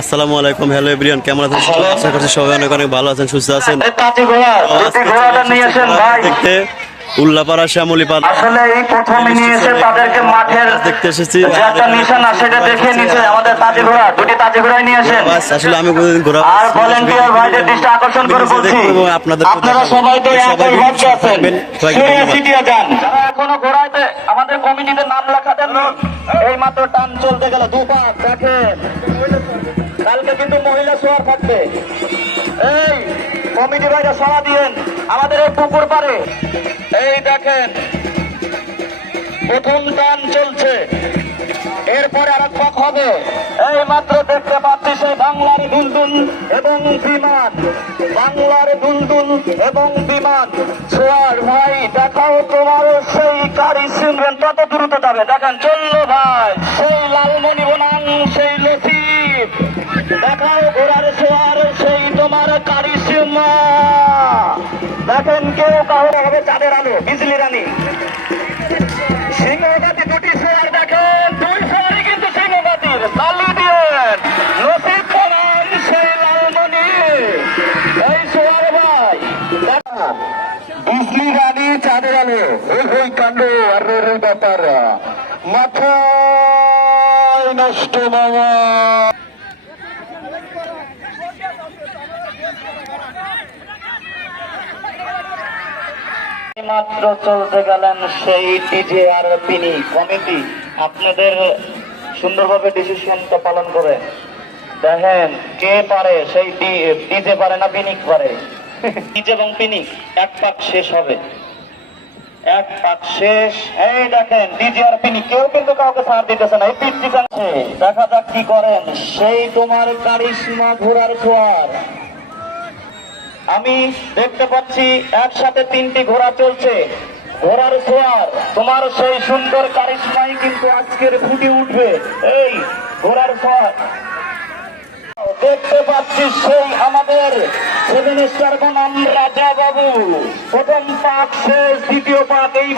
আসসালামু আলাইকুম hello everyone কেমন আছেন? সবাই? আশা করছি সবাই অনেক অনেক ভালো আছেন সুস্থ আছেন। ঘোড়া দেখতে উল্লাপাড়া শ্যামলিপাড়া। আসলে এই প্রথমে নিয়ে এসে তাদেরকে মাঠের দেখতে এসেছি একটা নিশানা সেটা দেখে আমাদের তাজি ঘোড়া দুটি তাজি নিয়ে বাস, আসলে আমি কোনোদিন ঘোরা আর ভলেন্টিয়ার ভাইদের দৃষ্টি আকর্ষণ করে বলছি। আপনাদের আপনারা সবাই তো একই ভাবতে আছেন। ছিটিয়ে যান। ঘোড়াইতে আমাদের কমিটিতে নাম লেখা দেননি এই মাত্র টান চলতে গেল। দুপাক দেখেন। কালকে কিন্তু মহিলা সোয়ার থাকবে। এই, কমিটি ভাইরা সরা দিয়েন। আমাদের এই পুকুর পারে এই দেখেন, প্রথম টান চলছে। এরপরে আর এক হবে। এই মাত্র দেখতে পাচ্ছি সেই বাংলার দুলদুল এবং বিমান। বাংলার দুলদুল এবং বিমান। সোয়ার ভাই, দেখাও তোমার সেই কারি সিমরেন কত দ্রুত যাবে। দেখেন, চলল ভাই, সেই চাঁদের আলো, বিজলি রানী। সিংহবাদী দুটি সোয়ার দেখেন দুই সোয়ারই কিন্তু সিংহবাদীর তালি দিয়েন নসিব প্রমাণ সেই লালমণি এই ভাই, বিজলি রানী চাঁদের আলো। ওই ওই কাণ্ড, আর ব্যাপার। মাথায় নষ্ট মামা। মাত্র চলতে গেলেন সেই ডিজে আর পিনি কমিটি আপনাদের সুন্দরভাবে ডিসিশনটা পালন করে। দেখেন, কে পারে সেই ডিজে পারে না পিনিক পারে? ডিজে এবং পিনিক, এক পাক শেষ হবে। এক পাক শেষ। এই দেখেন ডিজে আর পিনি কেউ কিন্তু কাউকে ছাড় দিতেছে না। এই পিচ্ছি দেখা যাক কি করেন। সেই তোমার কারিশমা ঘোড়ার খোয়ার। আমি দেখতে পাচ্ছি একসাথে তিনটি ঘোড়া চলছে। ঘোড়ার সোয়ার তোমার সেই সুন্দর কারিশমাই কিন্তু আজকের ফুটে উঠবে। এই ঘোড়ার সোয়ার দেখতে পাচ্ছি সেই আমাদের সেভেন স্টার বনাম রাজা বাবু প্রথম পাক শেষ, দ্বিতীয় পাক এই